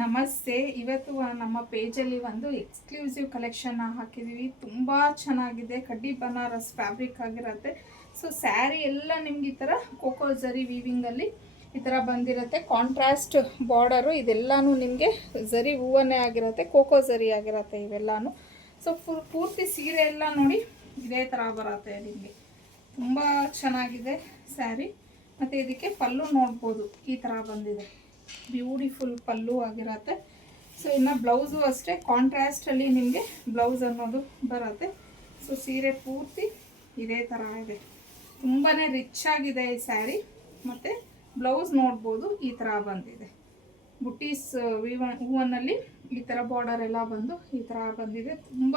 ನಮಸ್ತೆ. ಇವತ್ತು ನಮ್ಮ ಪೇಜಲ್ಲಿ ಒಂದು ಎಕ್ಸ್ಕ್ಲೂಸಿವ್ ಕಲೆಕ್ಷನ್ನ ಹಾಕಿದ್ದೀವಿ. ತುಂಬ ಚೆನ್ನಾಗಿದೆ. ಕಡ್ಡಿ ಬನಾರಸ್ ಫ್ಯಾಬ್ರಿಕ್ ಆಗಿರುತ್ತೆ. ಸೊ ಸ್ಯಾರಿ ಎಲ್ಲ ನಿಮ್ಗೆ ಈ ಥರ ಕೋಕೋ ಜರಿ ವೀವಿಂಗಲ್ಲಿ ಈ ಥರ ಬಂದಿರುತ್ತೆ. ಕಾಂಟ್ರಾಸ್ಟ್ ಬಾರ್ಡರು ಇದೆಲ್ಲನೂ ನಿಮಗೆ ಜರಿ ಹೂವನ್ನೇ ಆಗಿರುತ್ತೆ, ಕೋಕೋ ಜರಿ ಆಗಿರುತ್ತೆ ಇವೆಲ್ಲನೂ. ಸೊ ಪೂರ್ತಿ ಸೀರೆ ಎಲ್ಲ ನೋಡಿ ಇದೇ ಥರ ಬರುತ್ತೆ ನಿಮಗೆ. ತುಂಬ ಚೆನ್ನಾಗಿದೆ ಸ್ಯಾರಿ. ಮತ್ತು ಇದಕ್ಕೆ ಪಲ್ಲು ನೋಡ್ಬೋದು, ಈ ಥರ ಬಂದಿದೆ. ಬ್ಯೂಟಿಫುಲ್ ಪಲ್ಲು ಆಗಿರುತ್ತೆ. ಸೊ ಇನ್ನು ಬ್ಲೌಸು ಅಷ್ಟೇ ಕಾಂಟ್ರಾಸ್ಟಲ್ಲಿ ನಿಮಗೆ ಬ್ಲೌಸ್ ಅನ್ನೋದು ಬರುತ್ತೆ. ಸೊ ಸೀರೆ ಪೂರ್ತಿ ಇದೇ ಥರ ಇದೆ. ತುಂಬಾ ರಿಚ್ ಆಗಿದೆ ಈ ಸ್ಯಾರಿ. ಮತ್ತು ಬ್ಲೌಸ್ ನೋಡ್ಬೋದು, ಈ ಥರ ಬಂದಿದೆ. ಬುಟ್ಟೀಸ್ ಹೂವನ್ನಲ್ಲಿ ಈ ಥರ ಬಾರ್ಡರ್ ಎಲ್ಲ ಬಂದು ಈ ಥರ ಬಂದಿದೆ. ತುಂಬ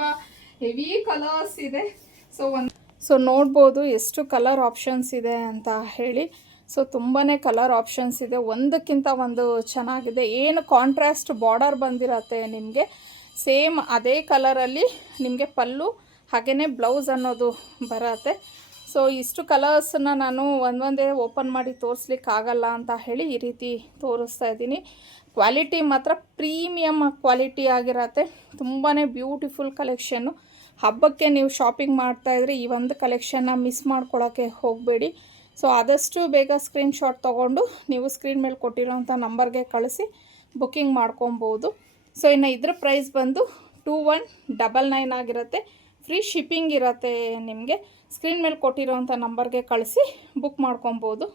ಹೆವಿ ಕಲರ್ಸ್ ಇದೆ. ಸೊ ನೋಡ್ಬೋದು ಎಷ್ಟು ಕಲರ್ ಆಪ್ಷನ್ಸ್ ಇದೆ ಅಂತ ಹೇಳಿ. ಸೊ ತುಂಬಾ ಕಲರ್ ಆಪ್ಷನ್ಸ್ ಇದೆ, ಒಂದಕ್ಕಿಂತ ಒಂದು ಚೆನ್ನಾಗಿದೆ. ಏನು ಕಾಂಟ್ರಾಸ್ಟ್ ಬಾರ್ಡರ್ ಬಂದಿರತ್ತೆ ನಿಮಗೆ, ಸೇಮ್ ಅದೇ ಕಲರಲ್ಲಿ ನಿಮಗೆ ಪಲ್ಲು ಹಾಗೆಯೇ ಬ್ಲೌಸ್ ಅನ್ನೋದು ಬರುತ್ತೆ. ಸೊ ಇಷ್ಟು ಕಲರ್ಸನ್ನು ನಾನು ಒಂದೊಂದೇ ಓಪನ್ ಮಾಡಿ ತೋರಿಸ್ಲಿಕ್ಕಾಗಲ್ಲ ಅಂತ ಹೇಳಿ ಈ ರೀತಿ ತೋರಿಸ್ತಾ ಇದ್ದೀನಿ. ಕ್ವಾಲಿಟಿ ಮಾತ್ರ ಪ್ರೀಮಿಯಮ್ ಕ್ವಾಲಿಟಿ ಆಗಿರತ್ತೆ. ತುಂಬಾ ಬ್ಯೂಟಿಫುಲ್ ಕಲೆಕ್ಷನ್ನು. ಹಬ್ಬಕ್ಕೆ ನೀವು ಶಾಪಿಂಗ್ ಮಾಡ್ತಾಯಿದ್ರೆ ಈ ಒಂದು ಕಲೆಕ್ಷನ್ನ ಮಿಸ್ ಮಾಡ್ಕೊಳ್ಳೋಕ್ಕೆ ಹೋಗಬೇಡಿ. ಸೊ ಆದಷ್ಟು ಬೇಗ ಸ್ಕ್ರೀನ್ಶಾಟ್ ತೊಗೊಂಡು ನೀವು ಸ್ಕ್ರೀನ್ ಮೇಲೆ ಕೊಟ್ಟಿರೋಂಥ ನಂಬರ್ಗೆ ಕಳಿಸಿ ಬುಕ್ಕಿಂಗ್ ಮಾಡ್ಕೊಬೋದು. ಸೊ ಇನ್ನು ಇದ್ರ ಪ್ರೈಸ್ ಬಂದು 2199 ಆಗಿರುತ್ತೆ. ಫ್ರೀ ಶಿಪ್ಪಿಂಗ್ ಇರುತ್ತೆ ನಿಮಗೆ. ಸ್ಕ್ರೀನ್ ಮೇಲೆ ಕೊಟ್ಟಿರೋಂಥ ನಂಬರ್ಗೆ ಕಳಿಸಿ ಬುಕ್ ಮಾಡ್ಕೊಬೋದು.